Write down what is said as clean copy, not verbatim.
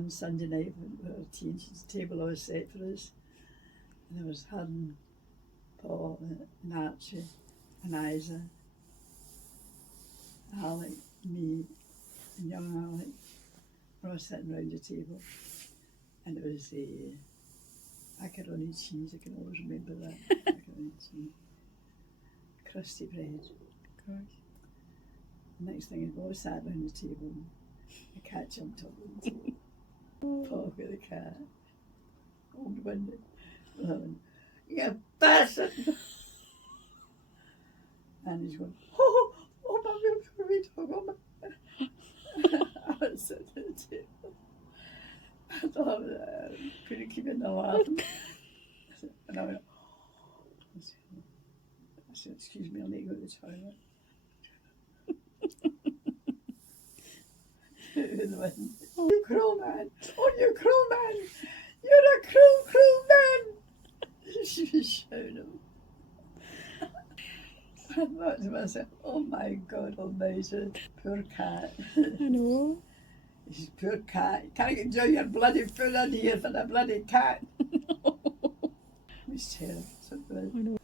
one Sunday night with our teens, the table all set for us. And there was her and Paul and Archie and Isa, Alec, me and young Alec. We're all sitting round the table. And it was macaroni and cheese, I can always remember that. Macaroni and cheese. Crusty bread. Of course. The next thing is we all sat round the table and the cat jumped up on the table. Paul with the cat. On the window. You bastard! And he's going, oh, my baby dog, oh my. I was sitting at the table. I thought couldn't keep in the laughing. And I went, I said, excuse me, I'll need to go to the toilet. You cruel man! Oh, you cruel man! You're a cruel man! She was shouting. I thought to myself, oh my God almighty, poor cat. I know. This poor cat. You can't get down your bloody food in here for the bloody cat. It was terrible. So it was. I know.